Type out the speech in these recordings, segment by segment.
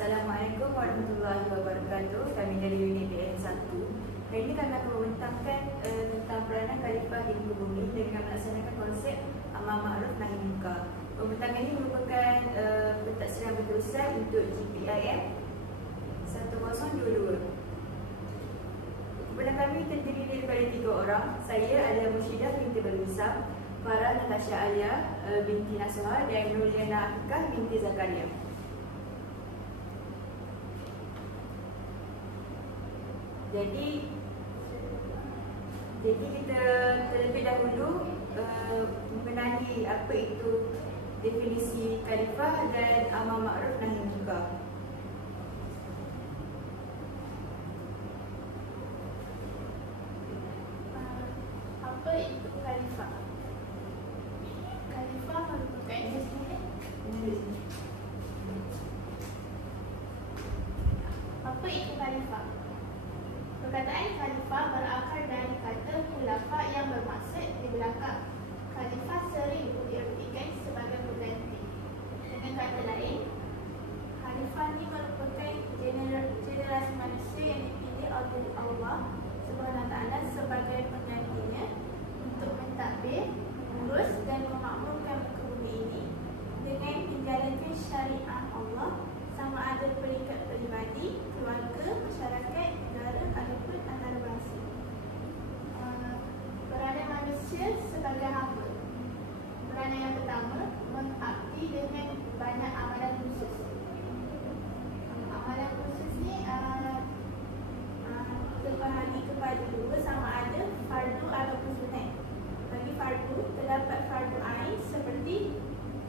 Assalamualaikum warahmatullahi wabarakatuh. Kami dari unit DN1. Hari ini kami akan membentangkan tentang peranan khalifah di muka bumi dengan melaksanakan konsep amar ma'ruf nahi munkar. Pembentangan ini merupakan pentafsiran berterusan untuk GPIM 1022. Kepada kami terdiri daripada 3 orang. Saya adalah Musyidah binti Berwisam, Farah Natasha Alia binti Nasuha dan Nurliana Akikah binti Zakaria. Jadi kita terlebih dahulu mengenali apa itu definisi khalifah dan amar ma'ruf nahi munkar. Apa itu khalifah? Khalifah merupakan Apa itu khalifah? Perkataan khalifah berakar dari kata khulafa yang bermaksud di belakang. Khalifah sering diartikan sebagai pengganti. Dengan kata lain, khalifah ini merupakan generasi manusia yang dipilih oleh Allah SWT sebagai penggantinya untuk mentadbir, mengurus dan memakmurkan muka bumi ini dengan menjalankan syariat Allah, sama ada peringkat peribadi, keluarga, masyarakat, negara ataupun antarabangsa. Peranan manusia sebagai hamba. Peranan yang pertama, mengabdi dengan banyak amalan khusus. Amalan khusus ni terbahagi kepada 2, sama ada fardu ataupun sunat. Bagi fardu, terdapat fardu ain seperti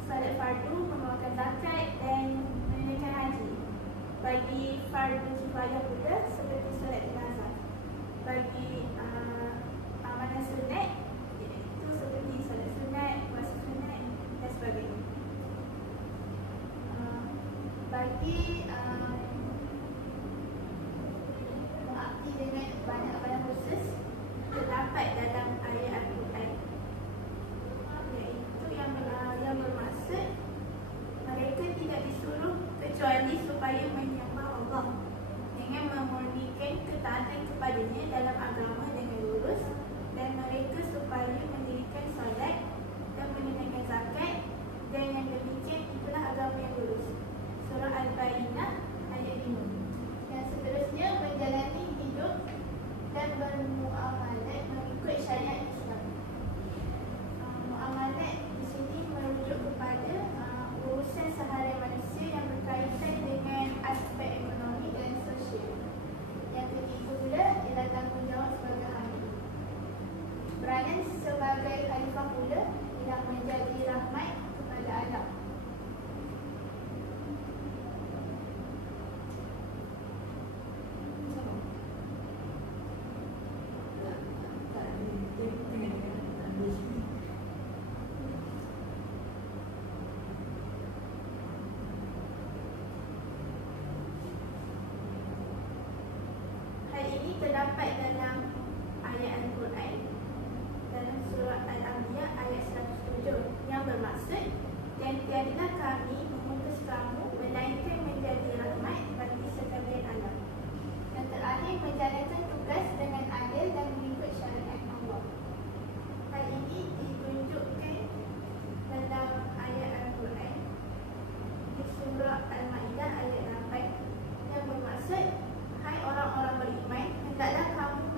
salat fardu, mengeluarkan zakat dan menunaikan haji. Bagi fardu kifayah pula seperti solat jenazah. Bagi amalan sunat itu seperti solat sunat, puasa sunat dan sebagainya. Bagi mengabdi dengan banyak amalan khusus terdapat dalam ayat Al-Quran, iaitu yang bermaksud mereka tidak disuruh kecuali supaya menyembah Allah dengan memurnikan ketaatan kepadanya dalam agama dengan lurus, dan mereka supaya mendirikan solat dan menunaikan zakat, dan yang demikian itulah agama yang lurus. Surah Al-Bayyinah ayat 5. Yang seterusnya, menjalani hidup dan bermuamalat mengikut syariat Islam. Muamalat di sini merujuk kepada urusan seharian manusia yang berkaitan dengan aspek ekonomi dan sosial. Yang ketiga pula ialah tanggungjawab sebagai hamba. Peranan sebagai khalifah pula ialah menjadi rahmat kepada alam. Hal ini terdapat dalam ayat Al-Quran dalam surah Al-Anbiya ayat 107 yang bermaksud, dan tiadalah kami mengutus kamu melainkan menjadi rahmat bagi sekalian alam. Dan terakhir, menjalankan tugas dengan adil dan mengikut syariat Allah. Hal ini ditunjukkan dalam ayat Al-Quran di surah Al-Ma'idah ayat 8 yang bermaksud, hai orang-orang beriman, hendaklah kamu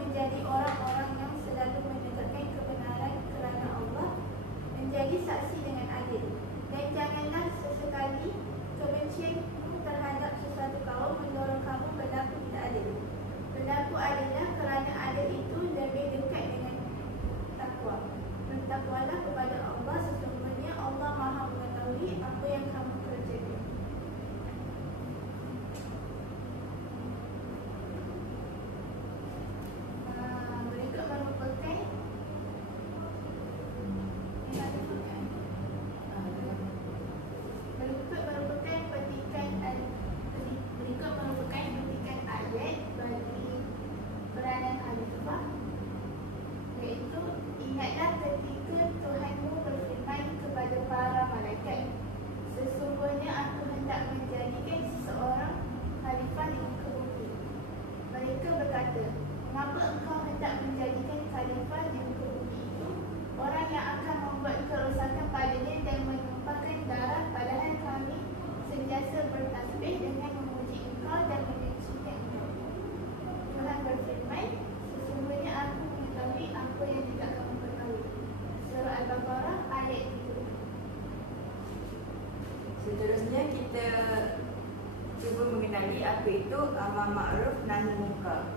apa itu amar ma'ruf nahi munkar.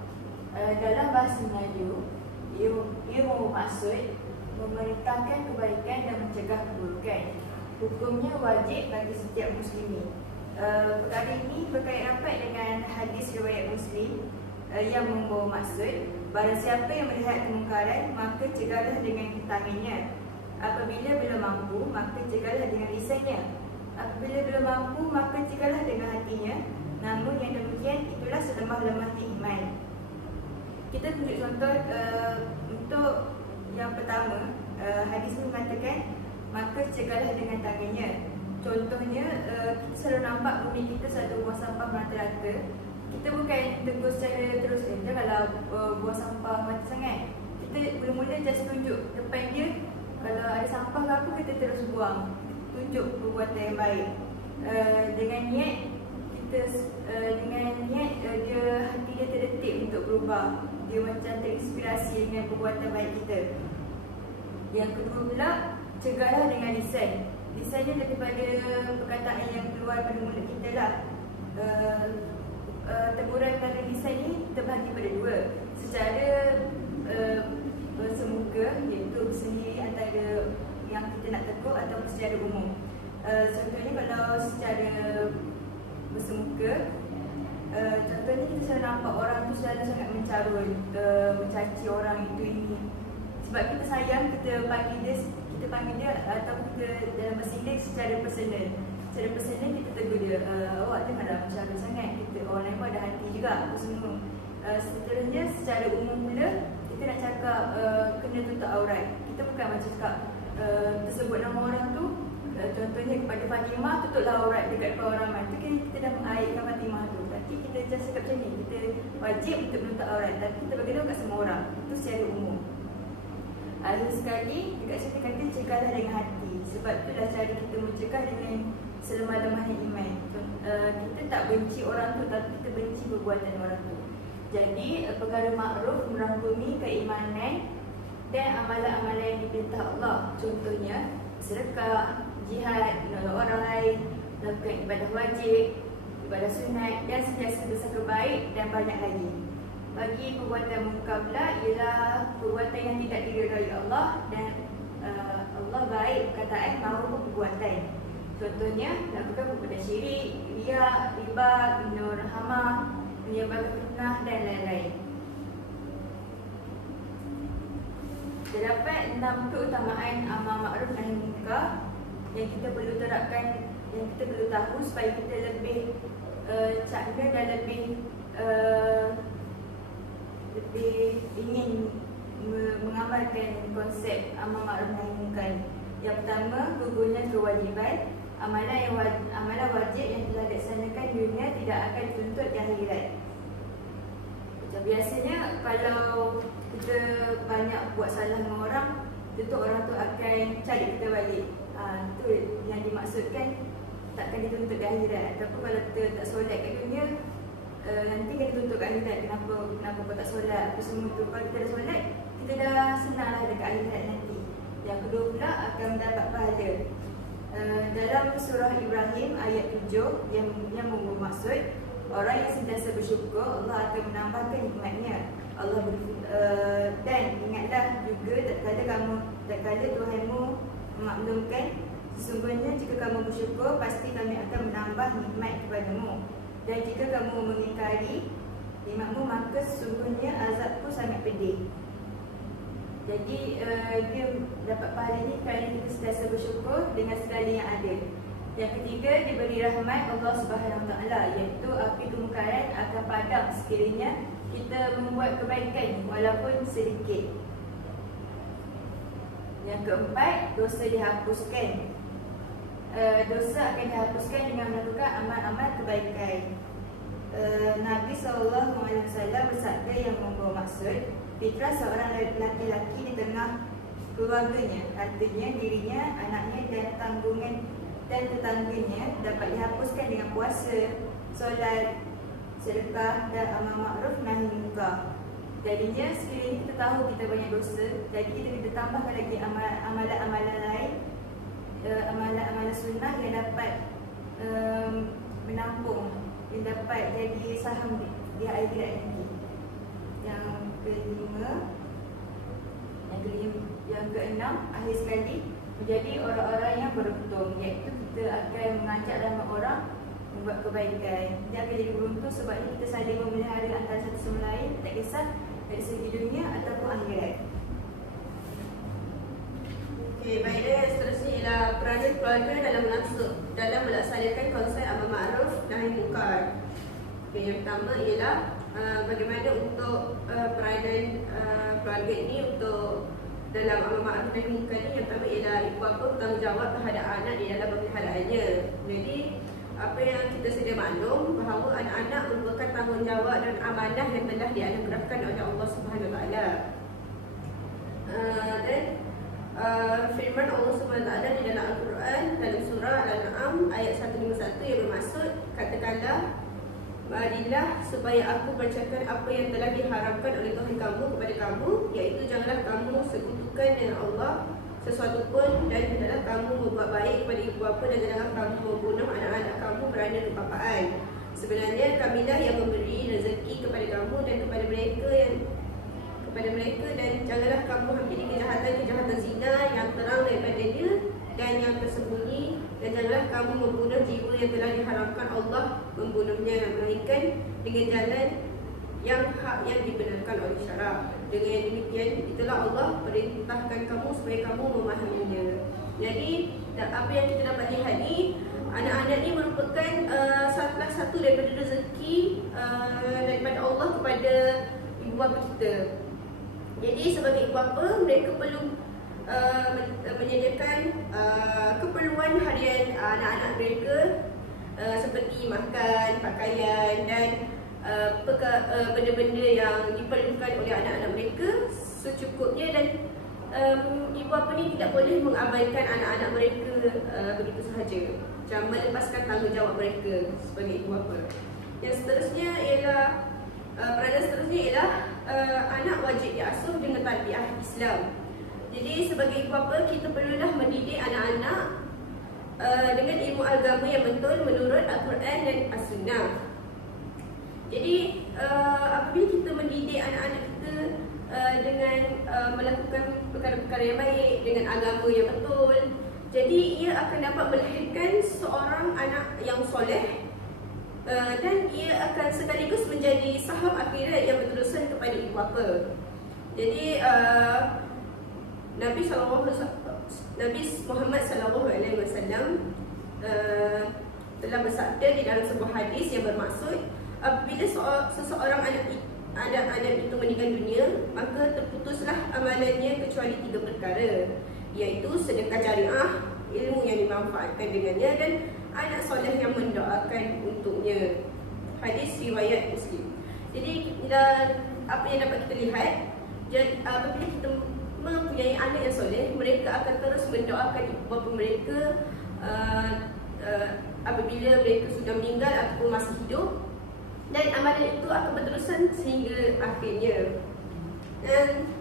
Dalam bahasa Melayu, ia bermaksud memerintahkan kebaikan dan mencegah keburukan. Hukumnya wajib bagi setiap muslimin. Perkara ini berkait rapat dengan hadis riwayat Muslim yang membawa maksud, barang siapa yang melihat kemungkaran, maka cegahlah dengan tangannya. Apabila belum mampu, maka cegahlah dengan lisannya. Apabila belum mampu, maka cegahlah dengan hatinya. Namun yang demikian itulah selemah-lemahnya iman. Kita tunjuk contoh untuk yang pertama. Hadis ini mengatakan, maka cegahlah dengan tangannya. Contohnya, kita selalu nampak bumi kita satu buang sampah merata-rata. Kita bukan tegur secara terus saja kalau buang sampah mati sangat. Kita mula-mula just tunjuk depan dia. Kalau ada sampah ke apa, kita terus buang. Tunjuk perbuatan yang baik. Dengan niat dia, hati dia terdetik untuk berubah. Dia macam terinspirasi dengan perbuatan baik kita. Yang kedua pula, cegahlah dengan lisan. Lisannya daripada perkataan yang keluar pada mulut kita lah. Teguran pada lisan ni terbahagi pada dua. Secara bersemuka, iaitu sendiri antara yang kita nak tegur, atau secara umum. Contohnya kalau secara bersemuka, contohnya kita selalu nampak orang tu selalu sangat mencarut, mencaci orang itu ini. Sebab kita sayang, kita panggil dia atau kita dalam bahasa Inggeris secara personal. Secara personal kita tegur dia, awak janganlah mencarut sangat, kita orang lain pun ada hati juga, apa semua. Seterusnya secara umum pula, kita nak cakap kena tutup aurat. Kita bukan macam cakap tersebut nama orang tu, contohnya kepada Fatimah, tutuplah aurat dekat depan orang ramai. Itu kita dah mengaitkan Fatimah tu. Tapi kita just cakap macam ni, kita wajib untuk menutup aurat, tapi kita beritahu kat semua orang. Itu secara umum. Akhir sekali, dekat sini kata cegahlah dengan hati. Sebab itulah cara kita mencegah dengan selemah-lemahnya iman. Kita tak benci orang tu, tapi kita benci perbuatan orang tu. Jadi, perkara makruf merangkumi keimanan dan amalan-amalan yang diperintah Allah. Contohnya, sedekah, jihad, menolong orang lain, melakukan ibadah wajib, ibadah sunat, dan sentiasa bersangka baik, dan banyak lagi. Bagi perbuatan munkar pula ialah perbuatan yang tidak diridai Allah, dan Allah baik perkataan maupun perbuatan. Contohnya, melakukan perbuatan syirik, riya, riba, minum hama, menyebarkan fitnah dan lain-lain. Terdapat 6 keutamaan amar ma'ruf nahi munkar yang kita perlu terapkan, yang kita perlu tahu supaya kita lebih cakna dan lebih ingin mengamalkan konsep amar ma'ruf nahi munkar. Yang pertama, gugurnya kewajiban. Amalan wajib yang telah dilaksanakan di dunia tidak akan dituntut di akhirat. Macam biasanya kalau kita banyak buat salah dengan orang, tentu orang tu akan cari kita balik. Itu yang dimaksudkan takkan dituntut di akhirat. Ataupun kalau kita tak solat kat dunia, nanti kena dituntut kat akhirat. Kenapa kau tak solat, apa semua tu. Kalau kita dah solat, kita dah senanglah dekat akhirat nanti. Yang kedua pula akan mendapat pahala. Dalam surah Ibrahim ayat 7 yang bermaksud orang yang sentiasa bersyukur, Allah akan menambahkan nikmatnya. Allah dan ingatlah juga tatkala Tuhanmu memaklumkan, sesungguhnya jika kamu bersyukur, pasti kami akan menambah nikmat kepadamu. Dan jika kamu mengingkari nikmatmu, maka sesungguhnya azabku sangat pedih. Jadi dia dapat pahala ni kerana kita sentiasa bersyukur dengan segala yang ada. Yang ketiga, diberi rahmat Allah Subhanahu Wa Taala, iaitu api kemungkaran akan padam sekiranya kita membuat kebaikan walaupun sedikit. Yang keempat, dosa dihapuskan. Dosa akan dihapuskan dengan melakukan amal-amal kebaikan. Nabi SAW bersabda yang membawa maksud, fitrah seorang lelaki-lelaki di tengah keluarganya, artinya dirinya, anaknya dan tetangganya dapat dihapuskan dengan puasa, solat, sedekah dan amar ma'ruf nahi munkar. Jadinya sekiranya kita tahu kita banyak dosa, jadi kita tambahkan lagi amalan-amalan lain, amalan-amalan sunnah yang dapat menampung, yang dapat dapat jadi saham di akhirat nanti. Yang keenam, akhir sekali menjadi orang-orang yang beruntung, iaitu kita akan mengajak ramai orang membuat kebaikan. Dia akan jadi beruntung sebab ni kita saling memelihara antara satu sama lain, tak kisah dari segi dunia ataupun akhirat. Okey, baiklah, seterusnya ialah peranan keluarga dalam melaksanakan konsep amar ma'ruf nahi munkar. Okey, yang pertama ialah bagaimana untuk peranan keluarga ini untuk dalam amar ma'ruf nahi munkar ni. Yang pertama ialah ibu bapa bertanggungjawab terhadap anak di dalam pemeliharaannya. Jadi apa yang kita sedia maklum bahawa anak-anak merupakan tanggungjawab dan amanah yang telah dianugerahkan oleh Allah Subhanahu Wa Taala. Dan firman Allah SWT di dalam Al-Quran dalam surah Al-An'am ayat 151 yang bermaksud, katakanlah, marilah supaya aku bacakan apa yang telah diharamkan oleh Tuhan kamu kepada kamu, iaitu janganlah kamu sekutukan dengan Allah sesuatu pun, dan hendaklah kamu membuat baik kepada ibu bapa, dan janganlah kamu membunuh anak-anak kamu kerana kebapaan. Sebenarnya kamilah yang memberi rezeki kepada kamu dan kepada mereka, dan janganlah kamu hampiri kejahatan zina yang terang daripadanya dan yang tersembunyi, dan janganlah kamu membunuh jiwa yang telah diharamkan Allah membunuhnya, melainkan dengan jalan yang hak yang dibenarkan oleh syarak. Dengan demikian, itulah Allah perintahkan kamu supaya kamu memahaminya. Jadi apa yang kita dapat lihat ni, anak-anak ni merupakan salah satu daripada rezeki daripada Allah kepada ibu bapa kita. Jadi sebagai ibu bapa, mereka perlu menyediakan keperluan harian anak-anak mereka, seperti makan, pakaian dan benda-benda yang diperlukan oleh anak-anak mereka secukupnya. Dan ibu bapa ni tidak boleh mengabaikan anak-anak mereka begitu sahaja, macam melepaskan tanggungjawab mereka sebagai ibu bapa. Yang seterusnya ialah peranan seterusnya ialah anak wajib diasuh dengan tarbiyah Islam. Jadi sebagai ibu bapa, kita perlulah mendidik anak-anak dengan ilmu agama yang betul menurut Al-Quran dan As-Sunnah. Jadi apabila kita mendidik anak-anak kita dengan melakukan perkara-perkara yang baik dengan agama yang betul, jadi ia akan dapat melahirkan seorang anak yang soleh, dan ia akan sekaligus menjadi saham akhirat yang berterusan kepada ibu bapa. Jadi Nabi Muhammad SAW telah bersabda di dalam sebuah hadis yang bermaksud, apabila seseorang anak itu meninggal dunia, maka terputuslah amalannya kecuali 3 perkara, iaitu sedekah jariah, ilmu yang dimanfaatkan dengannya, dan anak soleh yang mendoakan untuknya. Hadis riwayat Muslim. Jadi apa yang dapat kita lihat, apabila kita mempunyai anak yang soleh, mereka akan terus mendoakan ibu bapa mereka apabila mereka sudah meninggal ataupun masih hidup, dan amalan itu akan berterusan sehingga akhirnya. Dan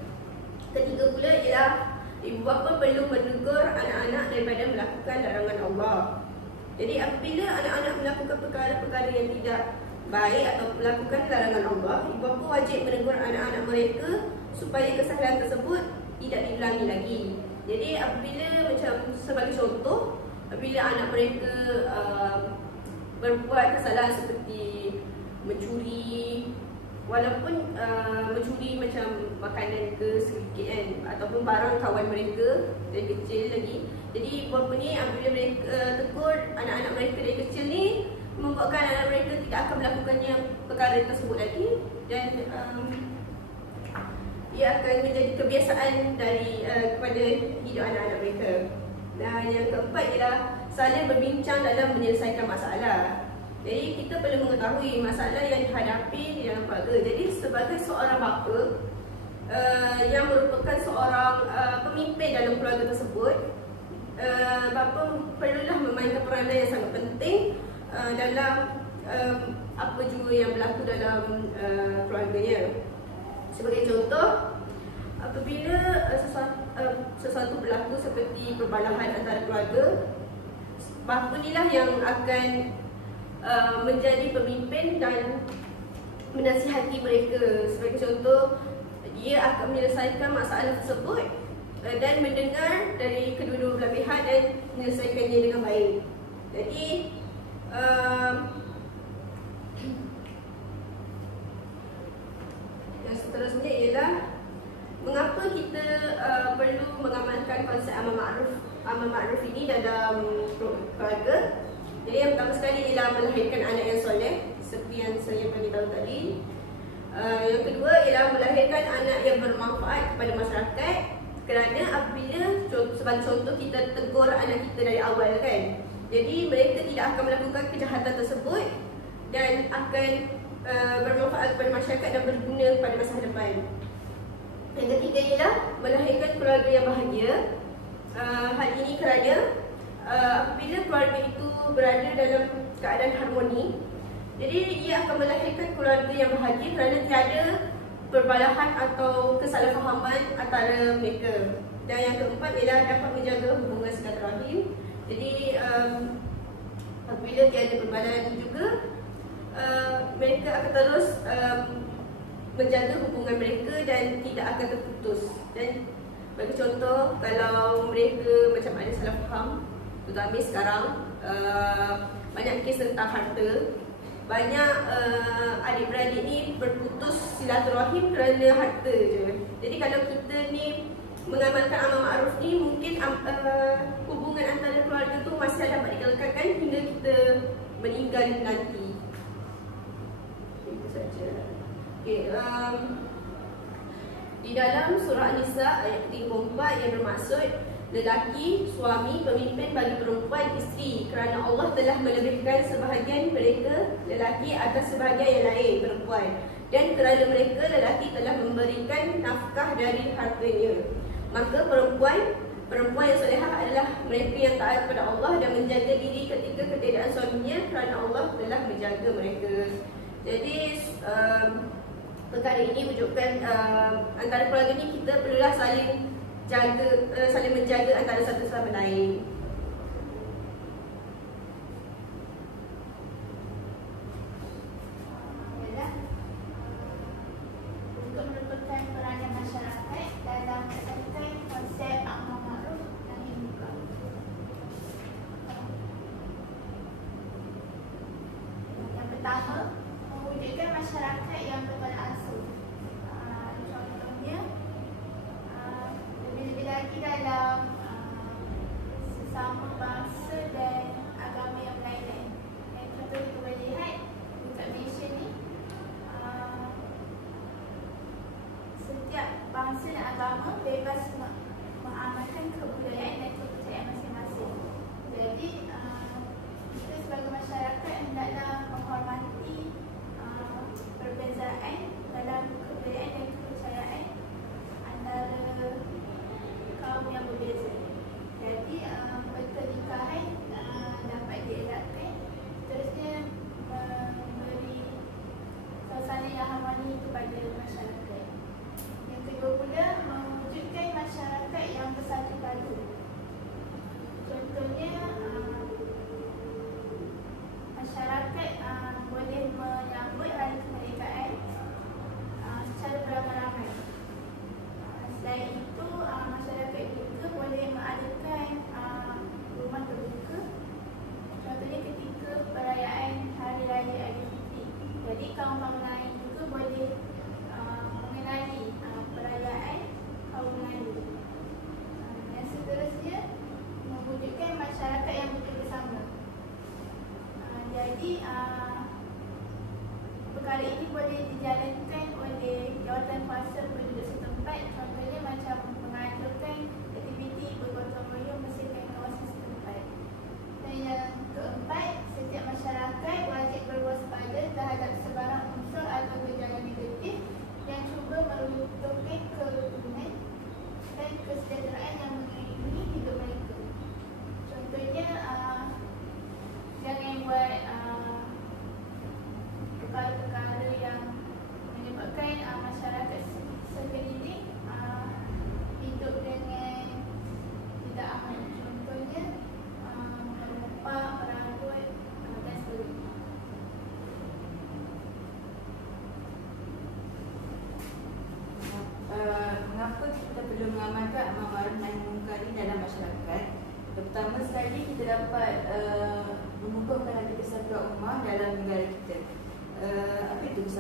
ketiga pula ialah ibu bapa perlu menegur anak-anak daripada melakukan larangan Allah. Jadi apabila anak-anak melakukan perkara-perkara yang tidak baik atau melakukan larangan Allah, ibu bapa wajib menegur anak-anak mereka supaya kesalahan tersebut tidak diulangi lagi. Jadi apabila, macam sebagai contoh, apabila anak mereka berbuat kesalahan seperti mencuri, walaupun mencuri macam makanan ke sedikit kan, ataupun barang kawan mereka dari kecil lagi. Jadi ibu bapa ni apabila mereka tegur anak-anak mereka dari kecil ni, membuatkan anak mereka tidak akan melakukannya perkara tersebut lagi, dan ia akan menjadi kebiasaan dari kepada hidup anak-anak mereka. Dan yang keempat ialah saling berbincang dalam menyelesaikan masalah. Jadi kita perlu mengetahui masalah yang dihadapi di dalam keluarga. Jadi sebagai seorang bapa yang merupakan seorang pemimpin dalam keluarga tersebut, bapa perlulah memainkan peranan yang sangat penting dalam apa juga yang berlaku dalam keluarganya. Sebagai contoh, apabila sesuatu berlaku seperti perbalahan antara keluarga, bapa inilah yang akan menjadi pemimpin dan menasihati mereka. Sebagai contoh, dia akan menyelesaikan masalah tersebut dan mendengar dari kedua-dua belah pihak dan menyelesaikannya dengan baik. Jadi yang seterusnya ialah mengapa kita perlu mengamalkan konsep amal ma'ruf ini dalam keluarga. Jadi yang pertama sekali ialah melahirkan anak yang soleh, seperti yang saya beritahu tadi. Yang kedua ialah melahirkan anak yang bermanfaat kepada masyarakat, kerana apabila sebagai contoh kita tegur anak kita dari awal kan, jadi mereka tidak akan melakukan kejahatan tersebut dan akan bermanfaat kepada masyarakat dan berguna pada masa depan. Yang ketiga ialah melahirkan keluarga yang bahagia. Hal ini kerana apabila keluarga itu berada dalam keadaan harmoni, jadi ia akan melahirkan keluarga yang bahagia kerana tiada perbalahan atau kesalahfahaman antara mereka. Dan yang keempat ialah dapat menjaga hubungan silaturahim. Jadi apabila tiada perbalahan juga, mereka akan terus menjaga hubungan mereka dan tidak akan terputus. Dan bagi contoh, kalau mereka macam ada salah faham, terutama sekarang banyak kes tentang harta, banyak adik-beradik ni berputus silaturahim kerana harta je. Jadi kalau kita ni mengamalkan amal ma'ruf ni, mungkin hubungan antara keluarga tu masih dapat dikelakkan hingga kita meninggal nanti. Itu saja. Okay, di dalam surah An-Nisa ayat 34 yang bermaksud lelaki, suami, pemimpin bagi perempuan, isteri, kerana Allah telah melebihkan sebahagian mereka lelaki atas sebahagian yang lain perempuan, dan kerana mereka lelaki telah memberikan nafkah dari hartanya. Maka perempuan yang solehah adalah mereka yang taat kepada Allah dan menjaga diri ketika ketiadaan suaminya, kerana Allah telah menjaga mereka. Jadi perkara ini menunjukkan antara keluarga ni kita perlulah saling menjaga antara satu sama lain. Untuk menentukan peranan masyarakat dalam menetapkan konsep amal ma'ruf nahi munkar. Yang pertama, mewujudkan masyarakat yang bertolak ansur. Contohnya, lebih-lebih lagi dalam sesama bangsa dan agama yang lain-lain. Yang contoh kita boleh lihat dekat Malaysia ni, setiap bangsa dan agama bebas mengamalkan kebudayaan dan kepercayaan masing-masing. Jadi kita sebagai masyarakat hendaklah menghormati perbezaan dalam kebudayaan dan kepercayaan antara kaum yang berbeza. Jadi pertelikahan dapat dielakkan, seterusnya memberi suasana yang harmoni kepada masyarakat. Yang kedua pula, mewujudkan masyarakat yang bersatu padu. Contohnya, masyarakat boleh menyambut hari kemerdekaan secara beramai-ramai. Selain itu, masyarakat juga boleh mengadakan rumah terbuka. Contohnya ketika perayaan Hari Raya Aidilfitri. Jadi kaum-kaum lain juga boleh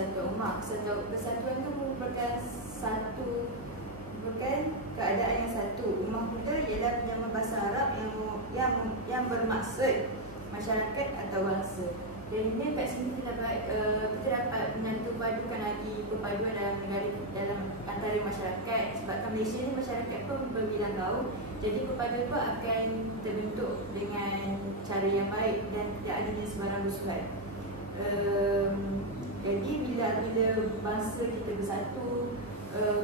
kesatuan ummah. Kesatuan itu merupakan keadaan yang satu. Ummah pula ialah penyamaan bahasa Arab yang bermaksud masyarakat atau bangsa. Dan ini kat sini kita dapat menyatu padukan lagi perpaduan dalam antara masyarakat. Sebabkan Malaysia ni masyarakat pun berbilang gaul, jadi perpaduan pun akan terbentuk dengan cara yang baik dan tidak adanya sebarang rusuhan. Jadi bila bangsa kita bersatu,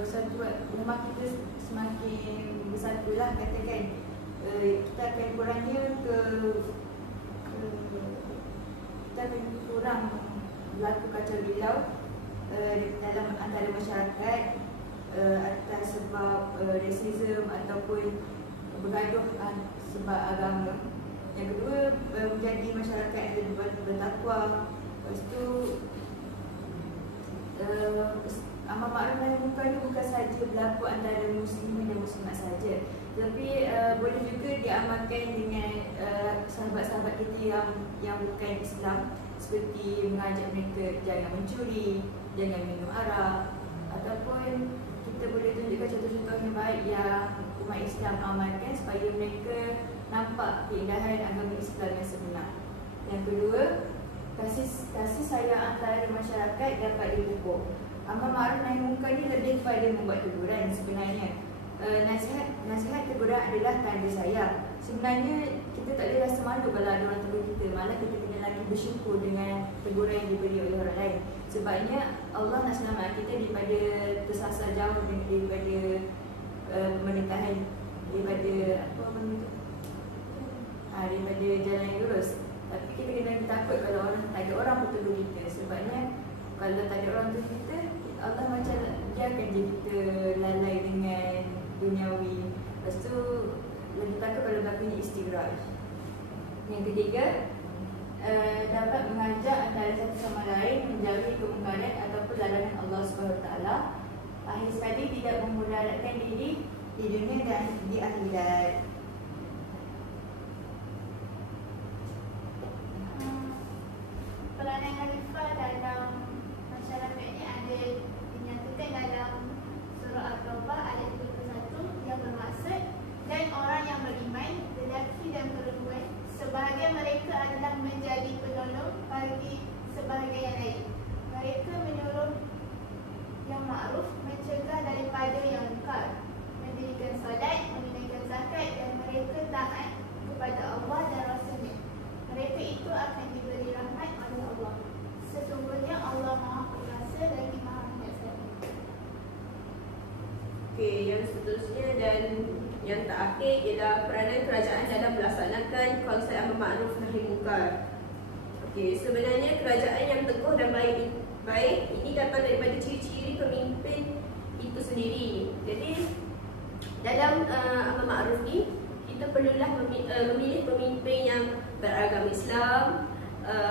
kesatuan ummah kita semakin bersatulah, katakan kita akan kurang berlaku kacau bilau dalam antara masyarakat atas sebab rasism ataupun bergaduh sebab agama. Yang kedua, menjadi masyarakat yang lebih bertakwa. Lepas tu amar ma'ruf nahi munkar ni bukan sahaja berlaku antara muslimin dan muslimat saja, tapi boleh juga diamalkan dengan sahabat-sahabat kita yang bukan Islam, seperti mengajak mereka jangan mencuri, jangan minum arak, ataupun kita boleh tunjukkan contoh-contoh yang baik yang umat Islam amalkan supaya mereka nampak keindahan agama Islam yang sebenar. Yang kedua, kasih sayang antara masyarakat dapat dipupuk. Amar ma'ruf nahi munkar ni lebih kepada membuat teguran sebenarnya. Nasihat teguran adalah tanda sayang. Sebenarnya kita tak boleh rasa malu kalau ada orang tegur kita, malah kita kena lagi bersyukur dengan teguran yang diberi oleh orang lain. Sebabnya Allah nak selamatkan kita daripada tersasar jauh daripada pemerintahan, daripada apa benda tu? Daripada jalan yang lurus. Tapi kita kena takut kalau tak ada orang pun tegur kita. Sebabnya kalau tak ada orang tegur kita, Allah macam dia akan jadi kita lalai dengan duniawi. Lepas tu lagi takut kalau berlakunya istigraj. Yang ketiga, dapat mengajak antara satu sama lain menjauhi kemungkaran ataupun larangan Allah SWT. Akhir sekali tidak memudaratkan diri di dunia dan di akhirat. Peranan khalifah dalam masyarakat ini ada dinyatakan dalam surah At-Taubah ayat 21 yang bermaksud, dan orang yang beriman, lelaki dan perempuan, sebahagian mereka adalah menjadi penolong bagi sebahagian yang lain. Mereka menyuruh yang ma'ruf, mencegah daripada yang munkar, mendirikan solat, menunaikan zakat, dan mereka taat kepada Allah dan Rasulnya. Mereka itu akan diberi rahmat oleh Allah. Sesungguhnya Allah Maha Kuasa lagi Maha Menyaksikan. Okey, yang seterusnya dan yang terakhir ialah peranan kerajaan dalam melaksanakan konsep amar ma'ruf nahi munkar. Okey, sebenarnya kerajaan yang teguh dan baik ini datang daripada ciri-ciri pemimpin itu sendiri. Jadi dalam amar ma'ruf ni kita perlulah memilih pemimpin yang beragama Islam,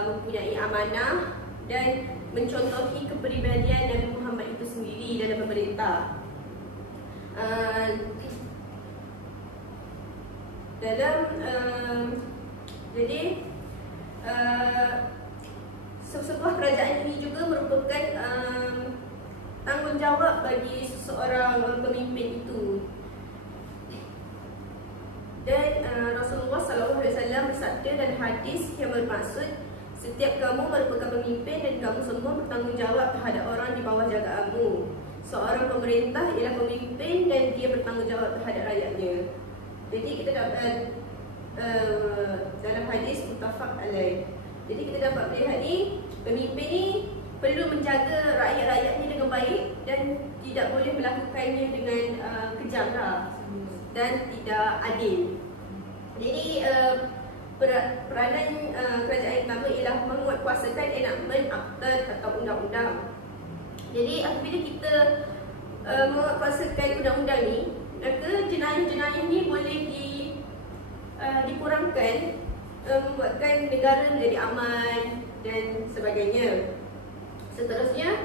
mempunyai amanah dan mencontohi kepribadian Nabi Muhammad itu sendiri dalam memerintah. Jadi sebuah kerajaan ini juga merupakan tanggungjawab bagi seseorang pemimpin itu. Dan Rasulullah SAW bersabda dan hadis yang bermaksud, setiap kamu merupakan pemimpin dan kamu semua bertanggungjawab terhadap orang di bawah jagaanmu. Seorang pemerintah ialah pemimpin dan dia bertanggungjawab terhadap rakyatnya. Jadi kita dapat dalam hadis muttafaq alaih. Jadi kita dapat melihat ni, pemimpin ni perlu menjaga rakyat-rakyatnya dengan baik dan tidak boleh melakukannya dengan kejam dan tidak adil. Jadi peranan kerajaan yang pertama ialah menguatkuasakan enakmen akta atau undang-undang. Jadi apabila kita menguatkuasakan undang-undang ni, maka jenayah-jenayah ni boleh dikurangkan, membuatkan negara menjadi aman dan sebagainya. Seterusnya,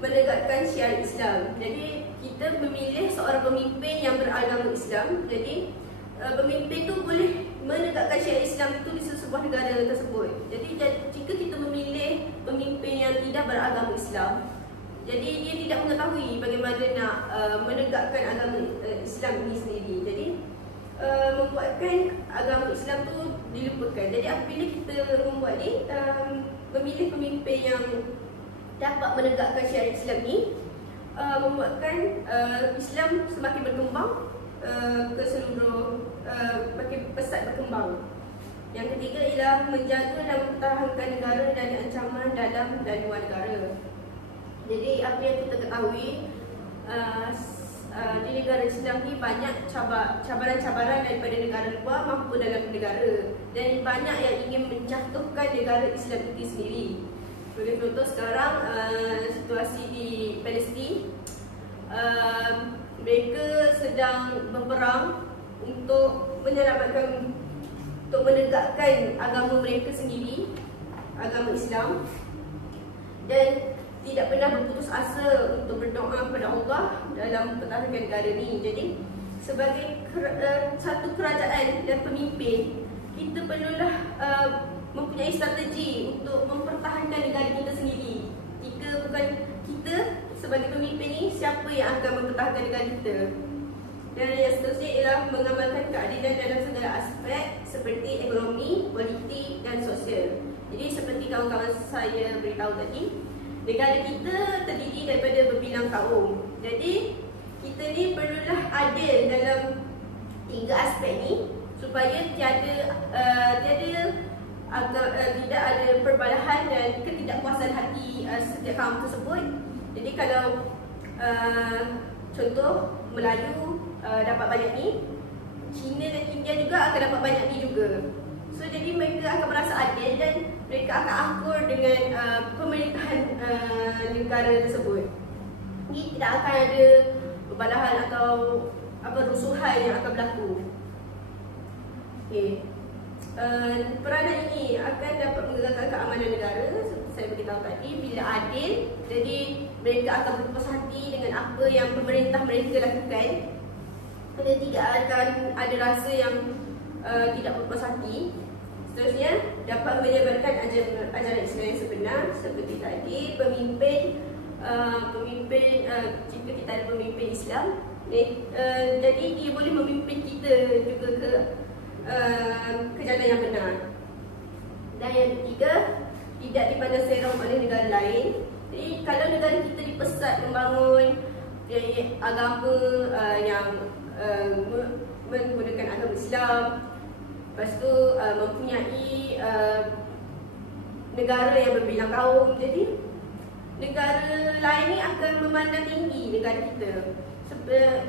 menegakkan syiar Islam. Jadi kita memilih seorang pemimpin yang beragama Islam. Jadi pemimpin tu boleh menegakkan syiar Islam itu di sebuah negara tersebut. Jadi jika kita memilih beragama Islam. Jadi dia tidak mengetahui bagaimana nak menegakkan agama Islam ini sendiri. Jadi membuatkan agama Islam tu dilupakan. Jadi apabila kita membuat ni, memilih pemimpin yang dapat menegakkan syariat Islam ni, membuatkan Islam semakin berkembang ke seluruh, makin pesat berkembang. Yang ketiga ialah menjaga dan mempertahankan negara dari ancaman dalam dan luar negara. Jadi apa yang kita ketahui, di negara Islam ni banyak cabaran-cabaran daripada negara luar maupun dalam negara, dan banyak yang ingin menjatuhkan negara Islam itu sendiri. Sebagai contoh sekarang situasi di Palestin, mereka sedang berperang untuk menyelamatkan, untuk menegakkan agama mereka sendiri, agama Islam, dan tidak pernah berputus asa untuk berdoa kepada Allah dalam pertahanan negara ni. Jadi sebagai satu kerajaan dan pemimpin, kita perlulah mempunyai strategi untuk mempertahankan negara kita sendiri. Jika bukan kita sebagai pemimpin ni, siapa yang akan mempertahankan negara kita? Dan yang seterusnya ialah mengamalkan keadilan dalam segala aspek seperti ekonomi, politik dan sosial. Jadi seperti kawan-kawan saya beritahu tadi, negara kita terdiri daripada berbilang kaum. Jadi kita ni perlulah adil dalam 3 aspek ni supaya tidak ada perbalahan dan ketidakpuasan hati setiap kaum tersebut. Jadi kalau contoh Melayu dapat banyak ni, Cina dan India juga akan dapat banyak ni juga. So jadi mereka akan merasa adil dan mereka akan akur dengan pemerintahan negara tersebut. Ini tidak akan ada perbalahan atau rusuhan yang akan berlaku. Okay. Peranan ini akan dapat menggegarkan keamanan negara, seperti saya beritahu tadi, bila adil. Jadi mereka akan berpuas hati dengan apa yang pemerintah mereka lakukan, dan tidak akan ada rasa yang tidak berpuas hati. Seterusnya, dapat menyebarkan ajaran Islam yang sebenar. Seperti tadi, pemimpin jika kita ada pemimpin Islam, jadi dia boleh memimpin kita juga ke jalan yang benar. Dan yang ketiga, tidak dipandang seram oleh negara lain. Jadi kalau negara kita dipesat membangun agama yang menggunakan agama Islam, lepas tu mempunyai negara yang berbilang kaum, jadi negara lain ni akan memandang tinggi negara kita.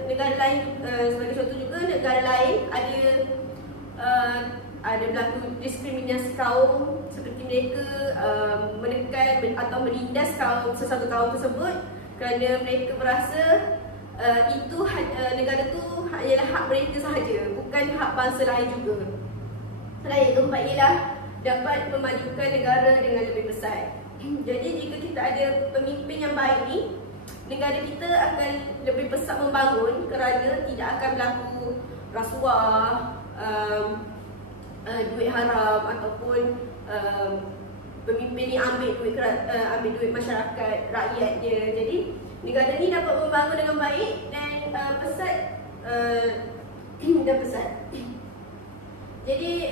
Negara lain, sebagai contoh juga, negara lain ada berlaku diskriminasi kaum, seperti mereka menekan atau menindas sesuatu kaum tersebut kerana mereka berasa itu negara tu ialah hak mereka sahaja, bukan hak bangsa lain juga. Dan yang keempat ialah dapat memajukan negara dengan lebih besar. Jadi jika kita ada pemimpin yang baik ni, negara kita akan lebih pesat membangun kerana tidak akan berlaku rasuah, duit haram ataupun pemimpin ni ambil duit masyarakat, rakyatnya. Jadi negara ni dapat membangun dengan baik dan pesat dan pesat. Jadi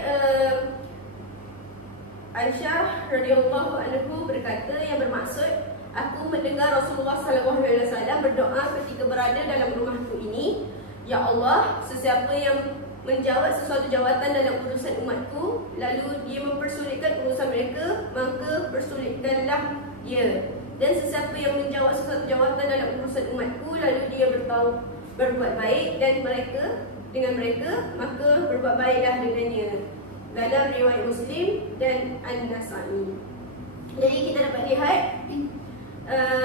Aisyah radhiyallahu anhu berkata, yang bermaksud, aku mendengar Rasulullah sallallahu alaihi wasallam berdoa ketika berada dalam rumahku ini, ya Allah, sesiapa yang menjawab sesuatu jawatan dalam urusan umatku, lalu dia mempersulitkan urusan mereka, maka persulitkanlah dia. Dan sesiapa yang menjawab sesuatu jawatan dalam urusan umatku, lalu dia berbuat baik dengan mereka, maka berbuat baiklah dengannya. Dalam riwayat Muslim dan An-Nasa'i. Jadi kita dapat lihat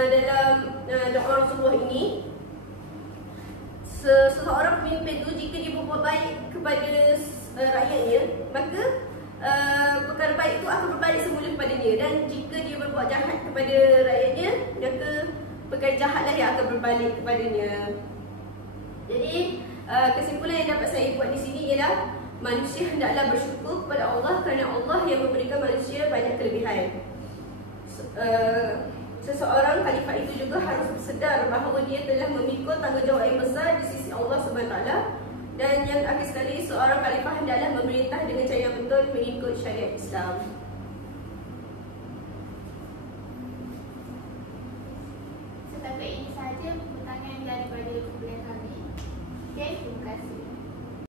dalam doa Rasulullah ini, seseorang pemimpin tu jika dia berbuat baik kepada rakyatnya, maka perkara baik itu akan berbalik semula kepadanya, dan jika dia berbuat jahat kepada rakyatnya, maka perkara jahatlah yang akan berbalik kepadanya. Jadi kesimpulan yang dapat saya buat di sini ialah manusia hendaklah bersyukur kepada Allah kerana Allah yang memberikan manusia banyak kelebihan. seseorang khalifah itu juga harus bersedar bahawa dia telah memikul tanggungjawab yang besar di sisi Allah SWT. Dan yang akhir sekali, seorang khalifah hendaklah memerintah dengan cara yang betul mengikut syariat Islam.